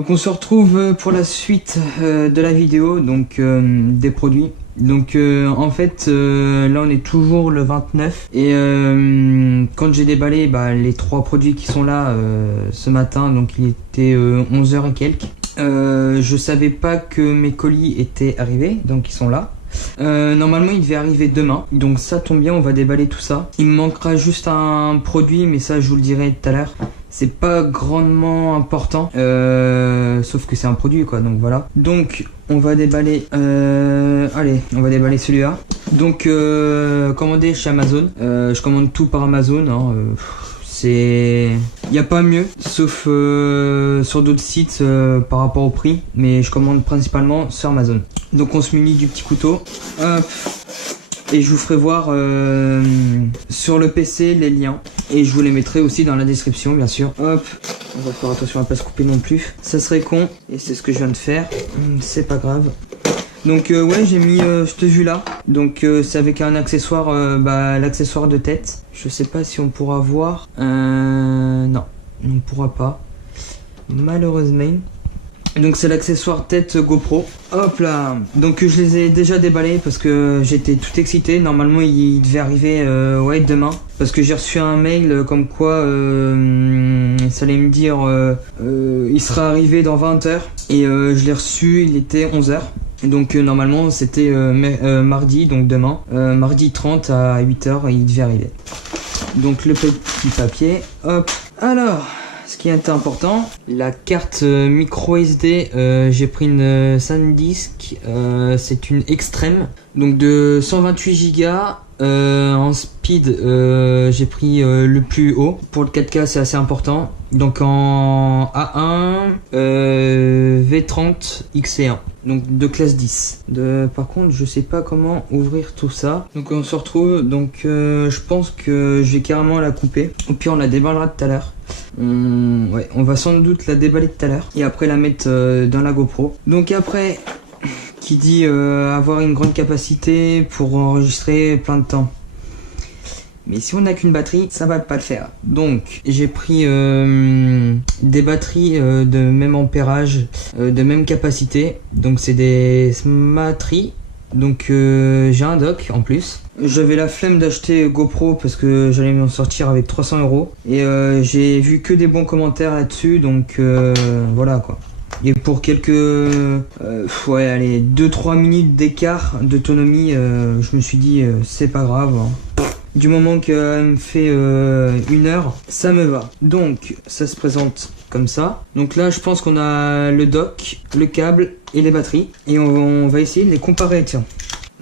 Donc on se retrouve pour la suite de la vidéo, donc des produits. Donc en fait là on est toujours le 29 et quand j'ai déballé les 3 produits qui sont là ce matin, donc il était 11h et quelques, je savais pas que mes colis étaient arrivés, donc ils sont là. Normalement il devait arriver demain, donc ça tombe bien, on va déballer tout ça. Il me manquera juste un produit, mais ça je vous le dirai tout à l'heure. C'est pas grandement important, sauf que c'est un produit quoi, donc voilà. Donc on va déballer, allez, on va déballer celui-là. Donc commandé chez Amazon, je commande tout par Amazon, hein, c'est... Il n'y a pas mieux, sauf sur d'autres sites par rapport au prix, mais je commande principalement sur Amazon. Donc on se munit du petit couteau, hop, et je vous ferai voir sur le PC les liens, et je vous les mettrai aussi dans la description bien sûr. Hop, on va faire attention à ne pas se couper non plus, ça serait con, et c'est ce que je viens de faire, c'est pas grave. Donc ouais, j'ai mis cette vue là, donc c'est avec un accessoire, l'accessoire de tête. Je sais pas si on pourra voir, non, on ne pourra pas, malheureusement. Donc c'est l'accessoire tête GoPro. Hop là. Donc je les ai déjà déballés parce que j'étais tout excité. Normalement il devait arriver ouais, demain. Parce que j'ai reçu un mail comme quoi ça allait me dire il sera arrivé dans 20 h. Et je l'ai reçu, il était 11 h. Donc normalement c'était mardi, donc demain. Mardi 30 à 8 h et il devait arriver. Donc le petit papier. Hop. Alors... Ce qui est important, la carte micro SD, j'ai pris une SanDisk, c'est une extrême, donc de 128 Go, en speed j'ai pris le plus haut, pour le 4K c'est assez important, donc en A1, V30 XC1. Donc de classe 10. Par contre je sais pas comment ouvrir tout ça. Donc on se retrouve, donc je pense que je vais carrément la couper. Au pire on la déballera tout à l'heure. Ouais, on va sans doute la déballer tout à l'heure. Et après la mettre dans la GoPro. Donc après, qui dit avoir une grande capacité pour enregistrer plein de temps. Mais si on n'a qu'une batterie, ça va pas le faire. Donc j'ai pris des batteries de même ampérage, de même capacité. Donc c'est des Smatry. Donc j'ai un dock en plus. J'avais la flemme d'acheter GoPro parce que j'allais m'en sortir avec 300 €. Et j'ai vu que des bons commentaires là-dessus. Donc voilà quoi. Et pour quelques ouais, allez, 2-3 minutes d'écart d'autonomie, je me suis dit c'est pas grave, hein. Du moment qu'elle me fait 1 heure, ça me va. Donc ça se présente comme ça. Donc là je pense qu'on a le dock, le câble et les batteries. Et on va essayer de les comparer, tiens.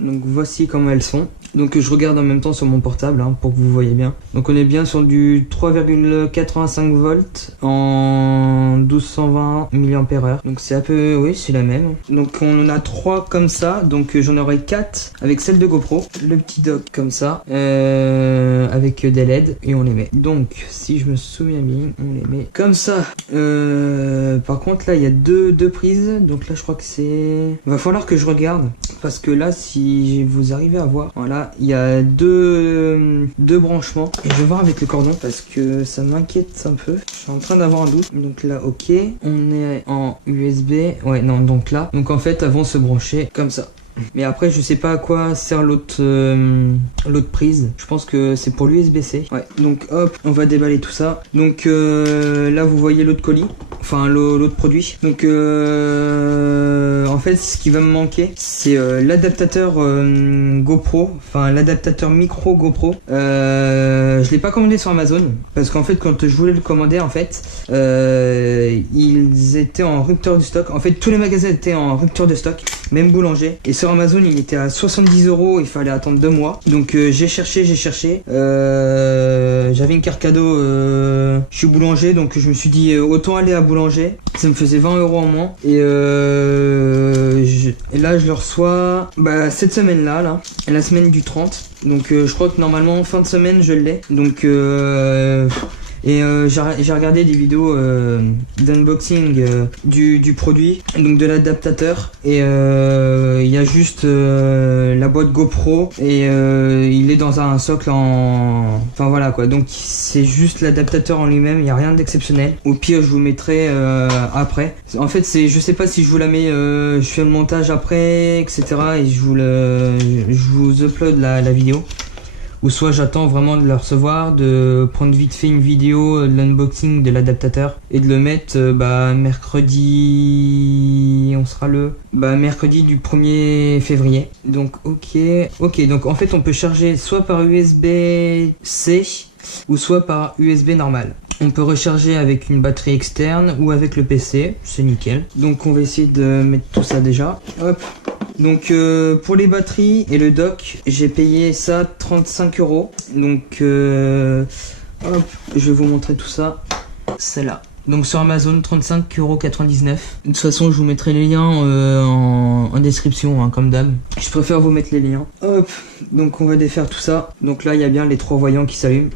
Donc voici comment elles sont. Donc je regarde en même temps sur mon portable hein, pour que vous voyez bien. Donc on est bien sur du 3,85 volts en 1220 mAh. Donc c'est un peu, oui c'est la même. Donc on en a 3 comme ça. Donc j'en aurai 4 avec celle de GoPro. Le petit dock comme ça avec des LED et on les met. Donc si je me souviens bien, on les met comme ça. Par contre là il y a deux prises. Donc là je crois que c'est... Va falloir que je regarde. Parce que là si vous arrivez à voir, voilà. Il y a deux branchements et je vais voir avec le cordon parce que ça m'inquiète un peu. Je suis en train d'avoir un doute. Donc là ok, on est en USB. Ouais non, donc là, donc en fait elles vont se brancher comme ça. Mais après je sais pas à quoi sert l'autre prise. Je pense que c'est pour l'USB-C. Ouais, donc hop, on va déballer tout ça. Donc là vous voyez l'autre colis, enfin l'autre produit. Donc en fait ce qui va me manquer c'est l'adaptateur GoPro, enfin l'adaptateur micro GoPro. Je l'ai pas commandé sur Amazon parce qu'en fait quand je voulais le commander en fait ils étaient en rupture de stock. En fait tous les magasins étaient en rupture de stock, même boulanger. Et sur Amazon il était à 70 €, il fallait attendre 2 mois. Donc j'ai cherché, j'avais une carte cadeau, je suis boulanger donc je me suis dit autant aller à boulanger, ça me faisait 20 € en moins. Et là je le reçois cette semaine là, la semaine du 30. Donc je crois que normalement fin de semaine je l'ai. Donc Et j'ai regardé des vidéos d'unboxing du produit, donc de l'adaptateur, et il y a juste la boîte GoPro et il est dans un socle en... Enfin voilà quoi, donc c'est juste l'adaptateur en lui-même, il n'y a rien d'exceptionnel. Au pire je vous mettrai après. En fait c'est, je sais pas si je vous la mets, je fais le montage après, etc. et je vous upload la vidéo. Ou soit j'attends vraiment de le recevoir, de prendre vite fait une vidéo de l'unboxing de l'adaptateur et de le mettre mercredi, on sera le mercredi du 1er février. Donc ok, donc en fait on peut charger soit par USB-C ou soit par USB normal. On peut recharger avec une batterie externe ou avec le PC, c'est nickel. Donc on va essayer de mettre tout ça déjà. Hop. Donc pour les batteries et le dock, j'ai payé ça 35 €. Donc hop, je vais vous montrer tout ça. C'est là. Donc sur Amazon, 35,99 €. De toute façon, je vous mettrai les liens en description, hein, comme d'hab. Je préfère vous mettre les liens. Hop, donc on va défaire tout ça. Donc là, il y a bien les 3 voyants qui s'allument.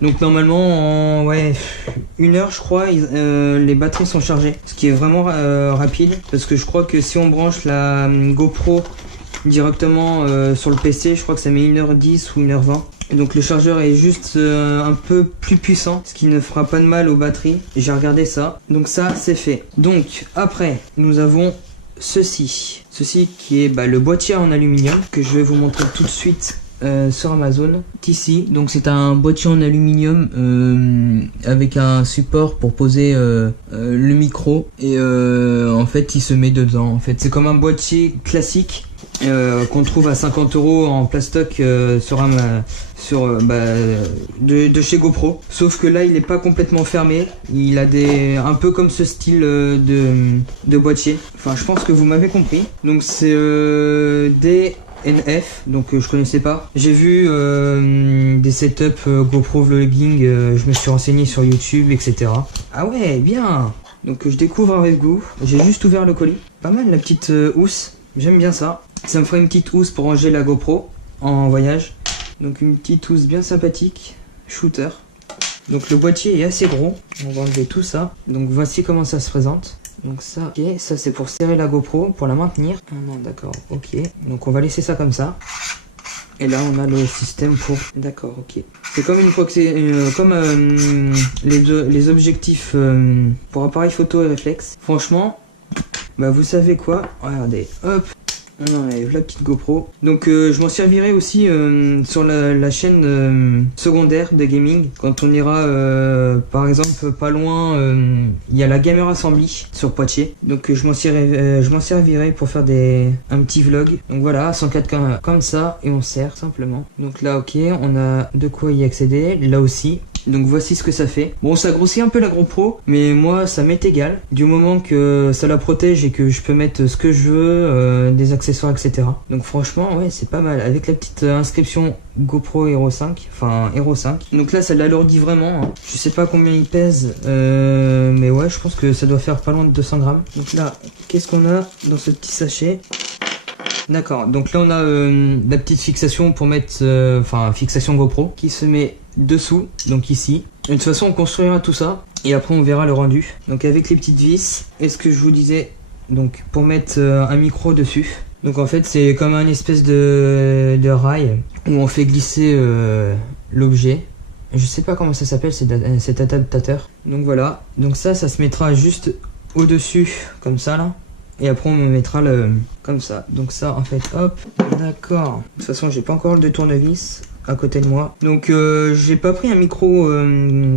Donc normalement, en 1 heure, je crois, les batteries sont chargées. Ce qui est vraiment rapide, parce que je crois que si on branche la GoPro directement sur le PC, je crois que ça met 1h10 ou 1h20. Et donc le chargeur est juste un peu plus puissant, ce qui ne fera pas de mal aux batteries. J'ai regardé ça, donc ça c'est fait. Donc après, nous avons ceci qui est le boîtier en aluminium, que je vais vous montrer tout de suite. Sur Amazon, ici, donc c'est un boîtier en aluminium avec un support pour poser le micro et en fait il se met dedans. En fait c'est comme un boîtier classique qu'on trouve à 50 € en plastoc de chez GoPro, sauf que là il est pas complètement fermé, il a un peu comme ce style de boîtier. Enfin je pense que vous m'avez compris. Donc c'est des NF, donc je connaissais pas. J'ai vu des setups GoPro vlogging, je me suis renseigné sur YouTube, etc. Ah ouais, bien. Donc je découvre avec goût. J'ai juste ouvert le colis. Pas mal la petite housse, j'aime bien ça. Ça me ferait une petite housse pour ranger la GoPro en voyage. Donc une petite housse bien sympathique, shooter. Donc le boîtier est assez gros, on va enlever tout ça. Donc voici comment ça se présente. Donc ça, ok, ça c'est pour serrer la GoPro, pour la maintenir. Ah non, d'accord, ok. Donc on va laisser ça comme ça. Et là on a le système pour... D'accord, ok. C'est comme les objectifs pour appareil photo et réflexe. Franchement, vous savez quoi? Regardez, hop. On enlève la petite GoPro. Donc je m'en servirai aussi sur la chaîne secondaire de gaming. Quand on ira par exemple pas loin, il y a la Gamer Assembly sur Poitiers. Donc je m'en servirai pour faire un petit vlog. Donc voilà, 104 comme ça et on sert simplement. Donc là ok, on a de quoi y accéder. Là aussi. Donc voici ce que ça fait. Bon, ça grossit un peu la GoPro, mais moi ça m'est égal. Du moment que ça la protège et que je peux mettre ce que je veux, des accessoires, etc. Donc franchement, ouais, c'est pas mal. Avec la petite inscription GoPro Hero 5, enfin Hero 5. Donc là, ça l'alourdit vraiment. Hein. Je sais pas combien il pèse, mais ouais, je pense que ça doit faire pas loin de 200 grammes. Donc là, qu'est-ce qu'on a dans ce petit sachet ? D'accord, donc là on a la petite fixation pour mettre, fixation GoPro qui se met dessous, donc ici. Et de toute façon on construira tout ça et après on verra le rendu. Donc avec les petites vis, et ce que je vous disais, donc pour mettre un micro dessus. Donc en fait c'est comme un espèce de rail où on fait glisser l'objet. Je sais pas comment ça s'appelle cet adaptateur. Donc voilà, donc ça se mettra juste au dessus comme ça là. Et après on me mettra comme ça. Donc ça en fait hop. D'accord. De toute façon j'ai pas encore le tournevis à côté de moi. Donc j'ai pas pris un micro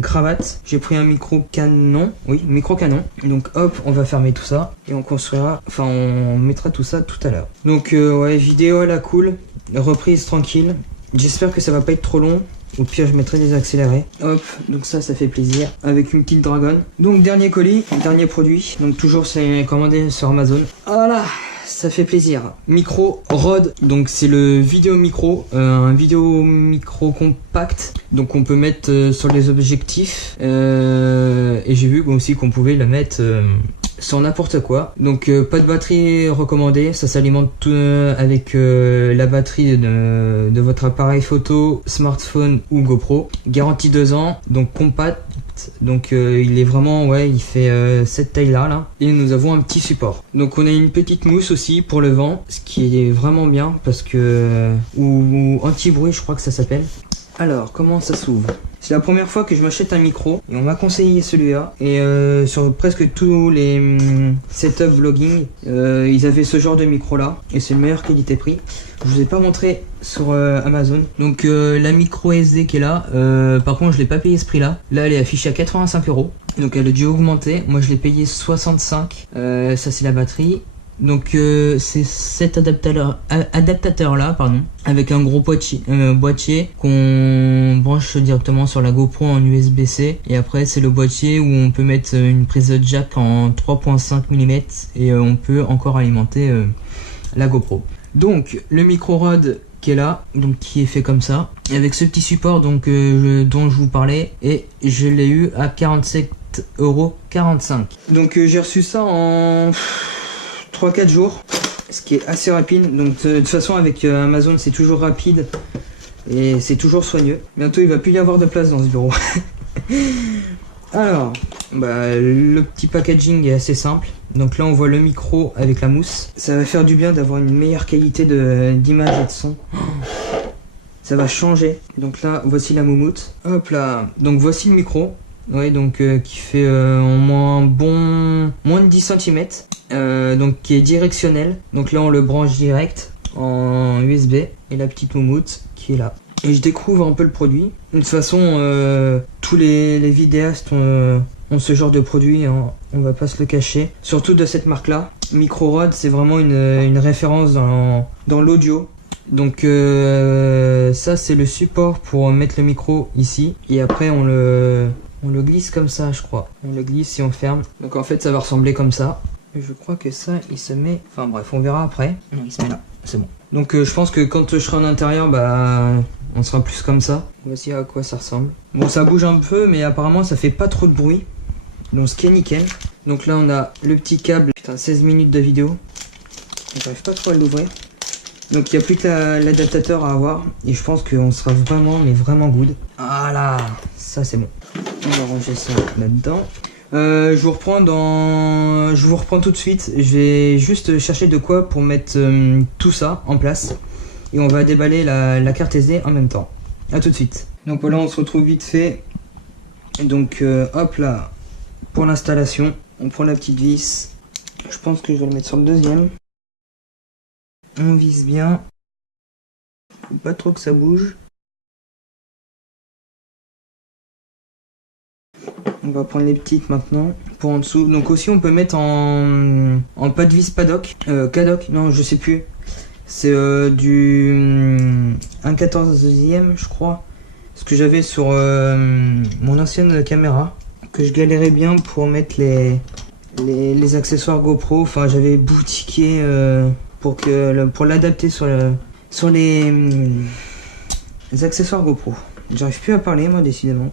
cravate. J'ai pris un micro canon. Oui, micro canon. Donc hop, on va fermer tout ça. Et on construira. Enfin on mettra tout ça tout à l'heure. Donc ouais, vidéo à la cool. Reprise tranquille. J'espère que ça va pas être trop long. Au pire je mettrai des accélérés. Hop, donc ça fait plaisir. Avec une petite dragonne. Donc dernier colis, dernier produit. Donc toujours c'est commandé sur Amazon. Voilà, ça fait plaisir. Micro Rode, donc c'est le vidéo micro. Un vidéo micro compact. Donc on peut mettre sur les objectifs. Et j'ai vu aussi qu'on pouvait la mettre... sur n'importe quoi. Donc pas de batterie recommandée, ça s'alimente avec la batterie de votre appareil photo, smartphone ou GoPro. Garantie 2 ans, donc compact compact. Donc il est vraiment, ouais, il fait cette taille là. Et nous avons un petit support. Donc on a une petite mousse aussi pour le vent, ce qui est vraiment bien parce que ou anti-bruit, je crois que ça s'appelle. Alors comment ça s'ouvre? C'est la première fois que je m'achète un micro et on m'a conseillé celui-là. Et sur presque tous les setup vlogging, ils avaient ce genre de micro là. Et c'est le meilleur qualité-prix. Je vous ai pas montré sur Amazon. Donc la micro SD qui est là, par contre je l'ai pas payé ce prix là. Là elle est affichée à 85 €. Donc elle a dû augmenter. Moi je l'ai payé 65. Ça c'est la batterie. Donc c'est cet adaptateur là, pardon, avec un gros boîtier qu'on branche directement sur la GoPro en USB-C. Et après c'est le boîtier où on peut mettre une prise de jack en 3.5 mm et on peut encore alimenter la GoPro. Donc le micro rod qui est là, donc qui est fait comme ça, et avec ce petit support donc dont je vous parlais, et je l'ai eu à 47,45 €. Donc j'ai reçu ça en 3-4 jours, ce qui est assez rapide. Donc de toute façon avec Amazon c'est toujours rapide et c'est toujours soigneux. Bientôt il va plus y avoir de place dans ce bureau. Alors le petit packaging est assez simple. Donc là on voit le micro avec la mousse. Ça va faire du bien d'avoir une meilleure qualité d'image et de son. Ça va changer. Donc là voici la moumoute. Hop là. Donc voici le micro. Ouais, donc qui fait au moins moins de 10 cm. Donc qui est directionnel. Donc là on le branche direct en USB. Et la petite moumoute qui est là. Et je découvre un peu le produit. De toute façon tous les vidéastes ont ce genre de produit, hein. On va pas se le cacher. Surtout de cette marque là. Micro Rod c'est vraiment une référence dans l'audio. Donc ça c'est le support pour mettre le micro ici. Et après on le glisse comme ça, je crois. On le glisse et on ferme. Donc en fait ça va ressembler comme ça. Je crois que ça il se met... Enfin bref, on verra après. Non, il se met là, c'est bon. Donc je pense que quand je serai en intérieur, on sera plus comme ça. Voici à quoi ça ressemble. Bon, ça bouge un peu, mais apparemment ça fait pas trop de bruit. Donc ce qui est nickel. Donc là on a le petit câble. Putain, 16 minutes de vidéo. J'arrive pas trop à l'ouvrir. Donc il n'y a plus que l'adaptateur à avoir. Et je pense qu'on sera vraiment, mais vraiment good. Voilà, ça c'est bon. On va ranger ça là-dedans. Je vous reprends tout de suite. Je vais juste chercher de quoi pour mettre tout ça en place. Et on va déballer la carte SD en même temps. A tout de suite. Donc voilà, on se retrouve vite fait. Donc hop là, pour l'installation, on prend la petite vis. Je pense que je vais le mettre sur le deuxième. On vise bien. Faut pas trop que ça bouge. On va prendre les petites maintenant pour en dessous. Donc aussi on peut mettre en pas de vis paddock. Cadoc, non je sais plus. C'est du 1/14e je crois. Ce que j'avais sur mon ancienne caméra. Que je galérais bien pour mettre les accessoires GoPro. Enfin j'avais boutiqué pour l'adapter sur les accessoires GoPro. J'arrive plus à parler moi décidément.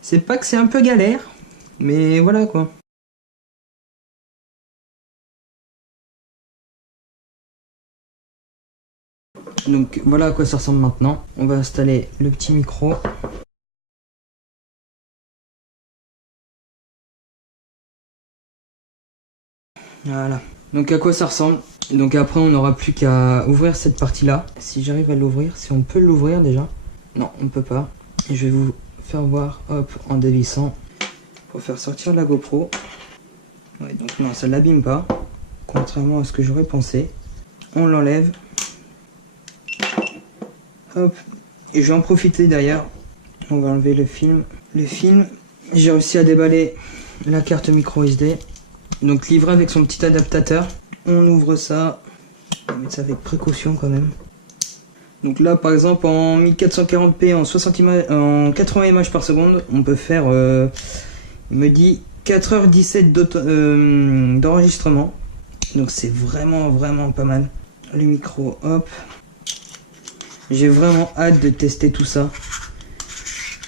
C'est pas que c'est un peu galère, mais voilà quoi. Donc voilà à quoi ça ressemble maintenant. On va installer le petit micro. Voilà. Donc à quoi ça ressemble. Donc après on n'aura plus qu'à ouvrir cette partie là. Si j'arrive à l'ouvrir, si on peut l'ouvrir déjà. Non, on peut pas. Et je vais vous faire voir, hop, en dévissant pour faire sortir la GoPro. Ouais, donc non, ça l'abîme pas, contrairement à ce que j'aurais pensé. On l'enlève, hop, et je vais en profiter d'ailleurs. On va enlever le film. J'ai réussi à déballer la carte micro SD, donc livré avec son petit adaptateur. On ouvre ça, on va mettre ça avec précaution quand même. Donc là par exemple en 1440p en 80 images par seconde, on peut faire, il me dit 4h17 d'enregistrement. Donc c'est vraiment pas mal. Le micro, hop. J'ai vraiment hâte de tester tout ça.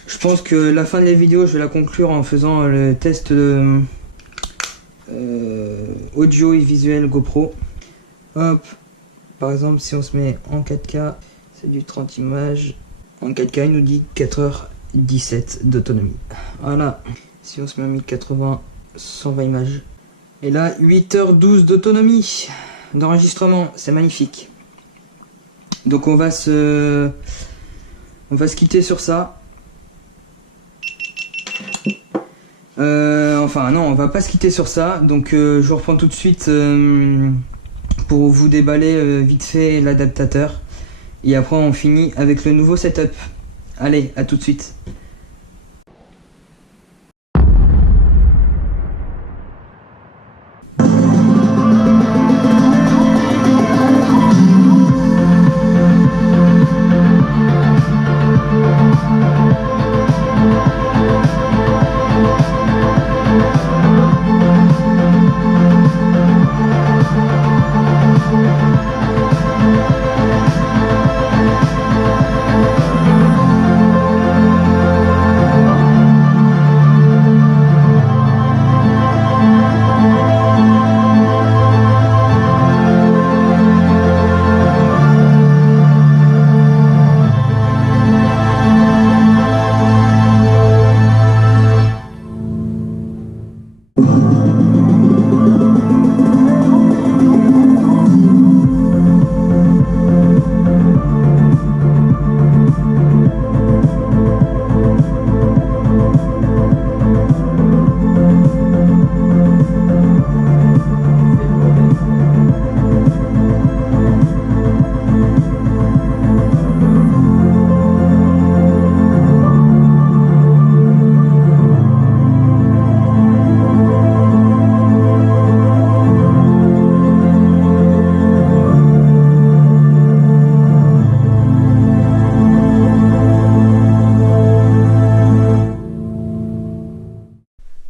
Je pense que la fin de la vidéo je vais la conclure en faisant le test audio et visuel GoPro. Hop. Par exemple si on se met en 4K. C'est du 30 images. En 4K, il nous dit 4h 17 d'autonomie. Voilà, si on se met à 1080, 120 images. Et là, 8h12 d'autonomie d'enregistrement, c'est magnifique. Donc on va se quitter sur ça. Enfin non, on va pas se quitter sur ça. Donc je vous reprends tout de suite pour vous déballer vite fait l'adaptateur. Et après on finit avec le nouveau setup. Allez, à tout de suite.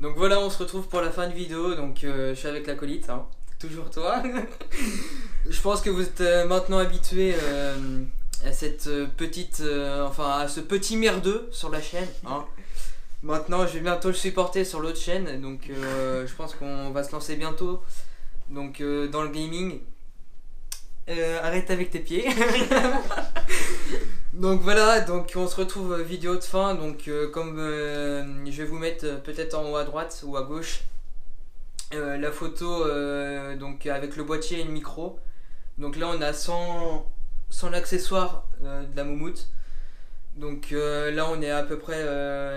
Donc voilà, on se retrouve pour la fin de vidéo. Donc je suis avec l'acolyte, hein. Toujours toi. Je pense que vous êtes maintenant habitué à cette petite, enfin à ce petit merdeux sur la chaîne, hein. Maintenant je vais bientôt le supporter sur l'autre chaîne, donc je pense qu'on va se lancer bientôt donc dans le gaming. Arrête avec tes pieds. Donc voilà, donc on se retrouve vidéo de fin. Donc comme je vais vous mettre peut-être en haut à droite ou à gauche la photo donc avec le boîtier et le micro. Donc là on a sans l'accessoire de la moumoute. Donc là on est à peu près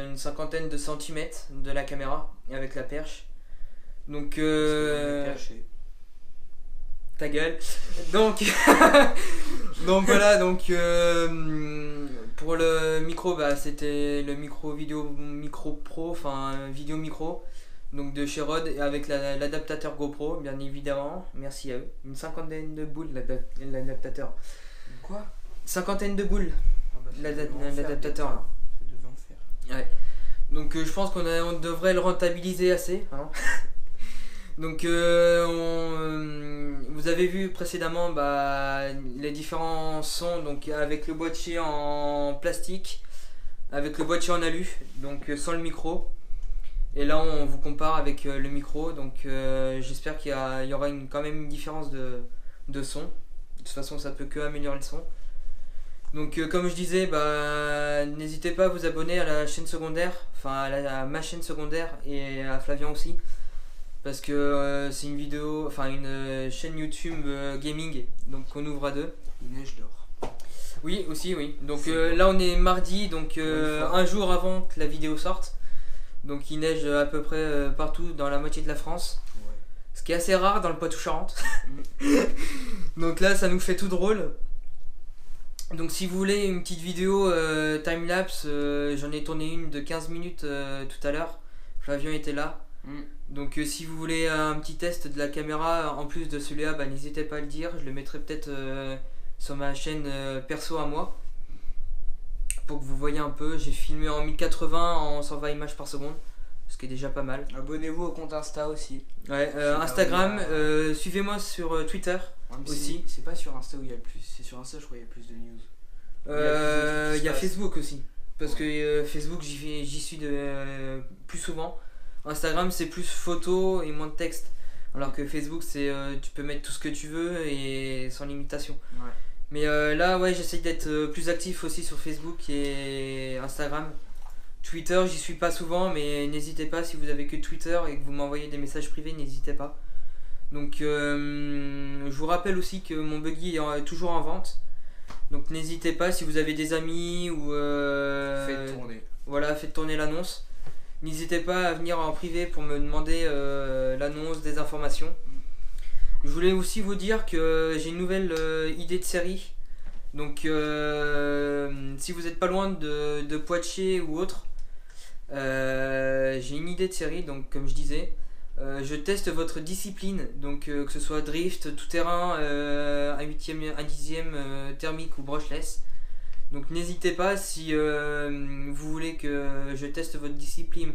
une cinquantaine de centimètres de la caméra avec la perche. Donc ta gueule. Donc donc voilà, donc pour le micro, bah, c'était le micro micro pro, enfin vidéo micro, donc de chez Rode, avec l'adaptateur GoPro bien évidemment, merci à eux. Une cinquantaine de boules l'adaptateur. Quoi? Cinquantaine de boules l'adaptateur là. Ça devait en faire. Ouais. Donc je pense qu'on devrait le rentabiliser assez, hein. Donc vous avez vu précédemment les différents sons, donc avec le boîtier en plastique, avec le boîtier en alu, donc sans le micro. Et là on vous compare avec le micro, donc j'espère qu'il y aura quand même une différence de son. De toute façon ça peut que améliorer le son. Donc comme je disais, n'hésitez pas à vous abonner à la chaîne secondaire, enfin à ma chaîne secondaire et à Flavien aussi. Parce que c'est une vidéo, enfin une chaîne YouTube gaming, donc on ouvre à deux. Il neige dehors. Oui, aussi, oui. Donc là on est mardi, donc un jour avant que la vidéo sorte. Donc il neige à peu près partout dans la moitié de la France. Ouais. Ce qui est assez rare dans le Poitou-Charentes. Donc là ça nous fait tout drôle. Donc si vous voulez une petite vidéo time-lapse, j'en ai tourné une de 15 minutes tout à l'heure. Flavien était là. Donc si vous voulez un petit test de la caméra en plus de celui-là, n'hésitez pas à le dire, je le mettrai peut-être sur ma chaîne perso à moi pour que vous voyez un peu. J'ai filmé en 1080 en 120 images par seconde, ce qui est déjà pas mal. Abonnez-vous au compte Insta aussi. Ouais, Instagram, suivez-moi sur Twitter aussi. C'est pas sur Insta où il y a le plus, c'est sur Insta je crois il y a plus de news. Il y a Facebook aussi, parce que Facebook j'y suis plus souvent. Instagram c'est plus photo et moins de texte, alors que Facebook c'est tu peux mettre tout ce que tu veux et sans limitation. Ouais. Mais là ouais, j'essaye d'être plus actif aussi sur Facebook et Instagram. Twitter, j'y suis pas souvent, mais n'hésitez pas si vous avez que Twitter et que vous m'envoyez des messages privés, n'hésitez pas. Donc je vous rappelle aussi que mon buggy est toujours en vente. Donc n'hésitez pas si vous avez des amis ou Faites tourner. Voilà, faites tourner l'annonce. N'hésitez pas à venir en privé pour me demander l'annonce, des informations. Je voulais aussi vous dire que j'ai une nouvelle idée de série. Donc si vous n'êtes pas loin de Poitiers ou autre, j'ai une idée de série. Donc comme je disais, je teste votre discipline. Donc que ce soit drift, tout terrain, un 8e, un 10e thermique ou brushless. Donc n'hésitez pas si vous voulez que je teste votre discipline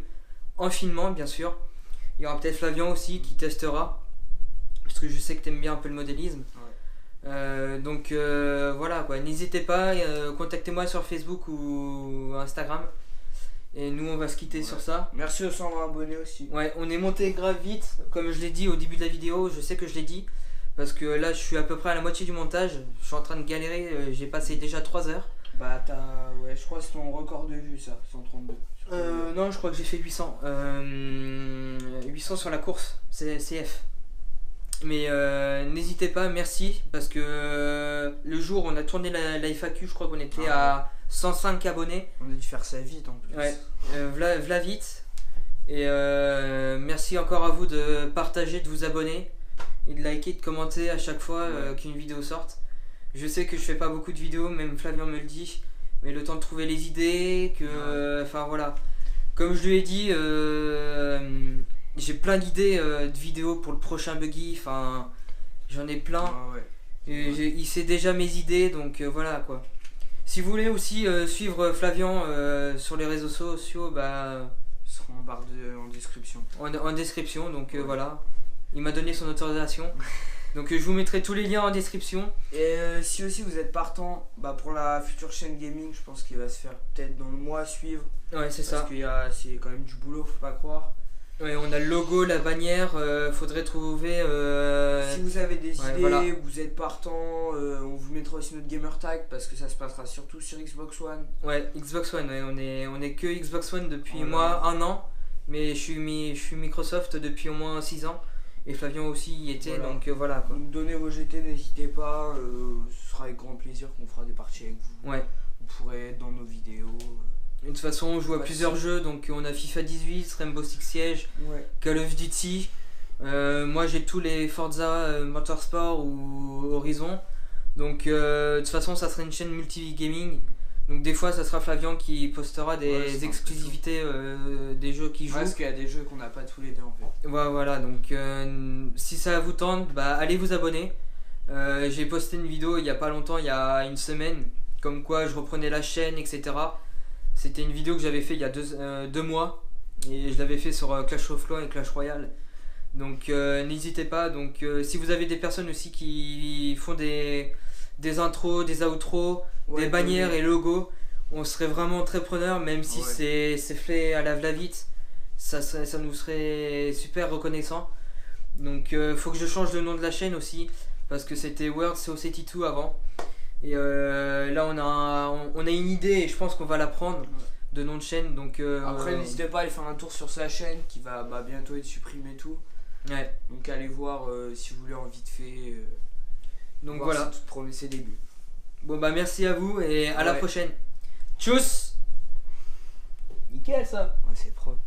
en filmant, bien sûr. Il y aura peut-être Flavian aussi qui testera, parce que je sais que tu aimes bien un peu le modélisme. Ouais. Donc voilà quoi, n'hésitez pas, contactez-moi sur Facebook ou Instagram. Et nous on va se quitter sur ça. Merci aux 120 abonnés aussi. Ouais, on est monté grave vite, comme je l'ai dit au début de la vidéo, je sais que je l'ai dit. Parce que là je suis à peu près à la moitié du montage, je suis en train de galérer, j'ai passé déjà 3 heures. Bah ouais, je crois que c'est ton record de vue ça, 132. Non, je crois que j'ai fait 800. 800 sur la course, c'est CF. Mais n'hésitez pas, merci. Parce que le jour où on a tourné la FAQ, je crois qu'on était à 105 abonnés. On a dû faire ça vite en plus. Ouais, v'là vite. Et merci encore à vous de partager, de vous abonner. Et de liker, de commenter à chaque fois qu'une vidéo sorte. Je sais que je fais pas beaucoup de vidéos, même Flavien me le dit. Mais le temps de trouver les idées, enfin voilà. Comme je lui ai dit, j'ai plein d'idées de vidéos pour le prochain buggy. Enfin, j'en ai plein. Et il sait déjà mes idées, donc voilà quoi. Si vous voulez aussi suivre Flavian sur les réseaux sociaux, bah. Ils seront en barre en description. En description, donc voilà. Il m'a donné son autorisation. Donc je vous mettrai tous les liens en description. Et si aussi vous êtes partant pour la future chaîne gaming, je pense qu'il va se faire peut-être dans le mois à suivre. Ouais, c'est ça. Parce que c'est quand même du boulot, faut pas croire. Ouais, on a le logo, la bannière, faudrait trouver... Si vous avez des idées, voilà. vous êtes partant, on vous mettra aussi notre gamer tag parce que ça se passera surtout sur Xbox One. Ouais, Xbox One, ouais, on est que Xbox One depuis moi 1 an. Mais je suis Microsoft depuis au moins 6 ans. Et Flavian aussi y était, donc voilà quoi. Donc donnez vos GT, n'hésitez pas, ce sera avec grand plaisir qu'on fera des parties avec vous. Ouais. Vous pourrez être dans nos vidéos. De toute façon on joue à plusieurs jeux, donc on a FIFA 18, Rainbow Six Siege, Call of Duty. Moi j'ai tous les Forza Motorsport ou Horizon. Donc de toute façon ça sera une chaîne multi-gaming. Donc des fois ça sera Flavian qui postera des exclusivités des jeux qu'il joue. Parce qu'il y a des jeux qu'on n'a pas tous les deux en fait. Voilà, donc si ça vous tente, allez vous abonner. J'ai posté une vidéo il y a pas longtemps, il y a une semaine, comme quoi je reprenais la chaîne, etc. C'était une vidéo que j'avais fait il y a 2 mois. Et je l'avais fait sur Clash of Clans et Clash Royale. Donc n'hésitez pas. Donc si vous avez des personnes aussi qui font des intros, des outros, des bannières et logos, on serait vraiment très preneur, même si c'est fait à la va-vite, ça nous serait super reconnaissant. Donc faut que je change le nom de la chaîne aussi, parce que c'était World So82 avant. Et là on a une idée et je pense qu'on va la prendre de nom de chaîne. Donc après n'hésitez pas à aller faire un tour sur sa chaîne qui va bientôt être supprimée tout. Ouais. Donc allez voir si vous voulez en vite fait. Donc voilà. Si tout ses débuts. Bon merci à vous et à la prochaine. Tchuss. Nickel ça. Ouais, c'est propre.